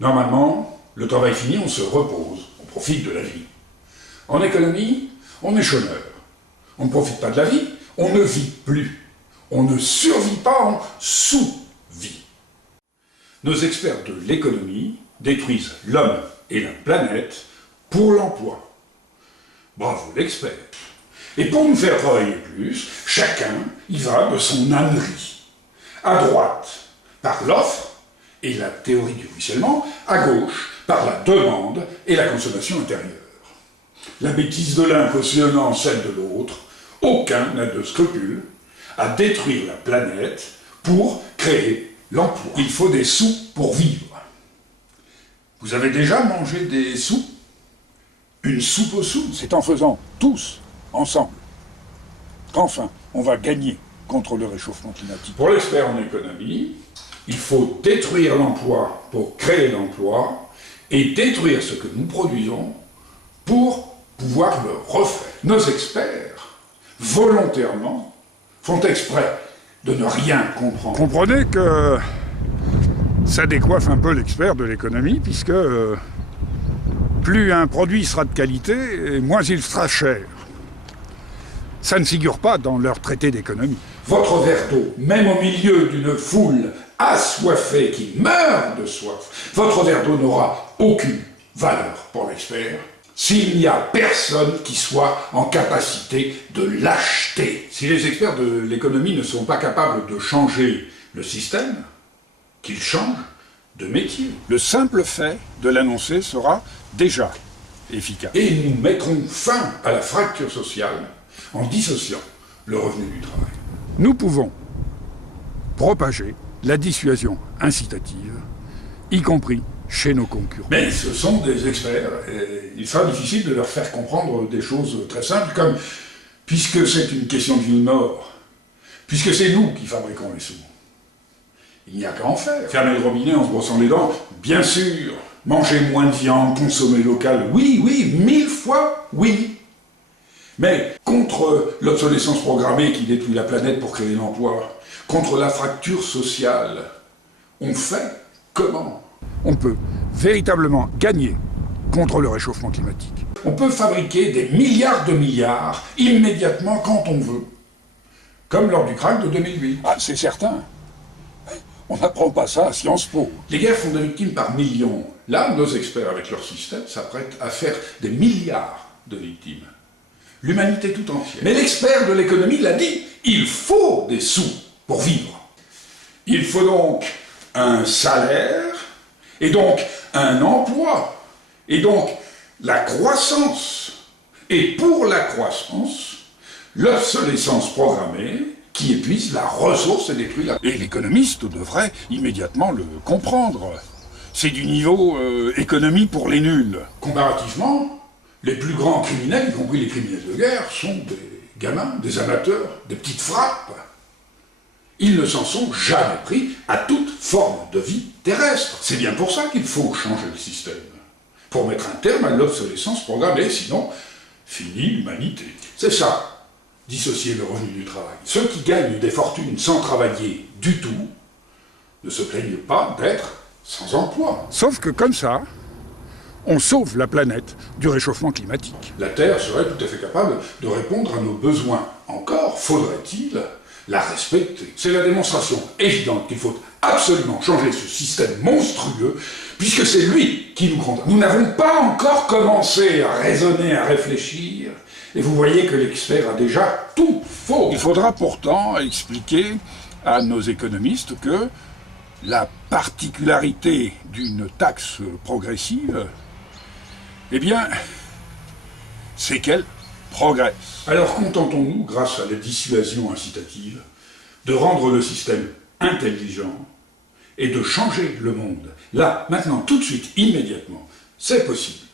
Normalement, le travail fini, on se repose, on profite de la vie. En économie, on est chômeur. On ne profite pas de la vie, on ne vit plus. On ne survit pas, on sous-vit. Nos experts de l'économie détruisent l'homme et la planète pour l'emploi. Bravo l'expert. Et pour nous faire travailler plus, chacun y va de son ânerie. À droite, par l'offre et la théorie du ruissellement, à gauche, par la demande et la consommation intérieure. La bêtise de l'un cautionnant celle de l'autre, aucun n'a de scrupule à détruire la planète pour créer l'emploi. Il faut des sous pour vivre. Vous avez déjà mangé des sous? Une soupe aux sous, c'est en faisant tous ensemble qu'enfin on va gagner contre le réchauffement climatique. Pour l'expert en économie, il faut détruire l'emploi pour créer l'emploi et détruire ce que nous produisons pour pouvoir le refaire. Nos experts, volontairement, font exprès de ne rien comprendre. Comprenez que ça décoiffe un peu l'expert de l'économie, puisque plus un produit sera de qualité, moins il sera cher. Ça ne figure pas dans leur traité d'économie. Votre verre d'eau, même au milieu d'une foule assoiffée qui meurt de soif, votre verre d'eau n'aura aucune valeur pour l'expert s'il n'y a personne qui soit en capacité de l'acheter. Si les experts de l'économie ne sont pas capables de changer le système, qu'ils changent de métier. Le simple fait de l'annoncer sera déjà efficace. Et nous mettrons fin à la fracture sociale en dissociant le revenu du travail. Nous pouvons propager la dissuasion incitative, y compris chez nos concurrents. Mais ce sont des experts, et il sera difficile de leur faire comprendre des choses très simples, comme puisque c'est une question de vie ou de mort, puisque c'est nous qui fabriquons les sous, il n'y a qu'à en faire. Fermer le robinet en se brossant les dents, bien sûr. Manger moins de viande, consommer local, oui, 1000 fois, oui. Mais contre l'obsolescence programmée qui détruit la planète pour créer l'emploi, contre la fracture sociale, on fait comment? On peut véritablement gagner contre le réchauffement climatique. On peut fabriquer des milliards de milliards immédiatement quand on veut. Comme lors du krach de 2008. Ah, c'est certain. On n'apprend pas ça à Sciences Po. Les guerres font des victimes par millions. Là, nos experts, avec leur système, s'apprêtent à faire des milliards de victimes. L'humanité tout entière. Mais l'expert de l'économie l'a dit, il faut des sous pour vivre. Il faut donc un salaire, et donc un emploi, et donc la croissance. Et pour la croissance, l'obsolescence programmée qui épuise la ressource et détruit la... Et l'économiste devrait immédiatement le comprendre. C'est du niveau économie pour les nuls. Comparativement, les plus grands criminels, y compris les criminels de guerre, sont des gamins, des amateurs, des petites frappes. Ils ne s'en sont jamais pris à toute forme de vie terrestre. C'est bien pour ça qu'il faut changer le système. Pour mettre un terme à l'obsolescence programmée, sinon, fini l'humanité. C'est ça, dissocier le revenu du travail. Ceux qui gagnent des fortunes sans travailler du tout ne se plaignent pas d'être sans emploi. Sauf que comme ça, on sauve la planète du réchauffement climatique. La Terre serait tout à fait capable de répondre à nos besoins. Encore faudrait-il la respecter. C'est la démonstration évidente qu'il faut absolument changer ce système monstrueux, puisque c'est lui qui nous condamne. Nous n'avons pas encore commencé à raisonner, à réfléchir, et vous voyez que l'expert a déjà tout faux. Il faudra pourtant expliquer à nos économistes que la particularité d'une taxe progressive, eh bien, c'est qu'elle progresse. Alors contentons-nous, grâce à la dissuasion incitative, de rendre le système intelligent et de changer le monde. Là, maintenant, tout de suite, immédiatement, c'est possible.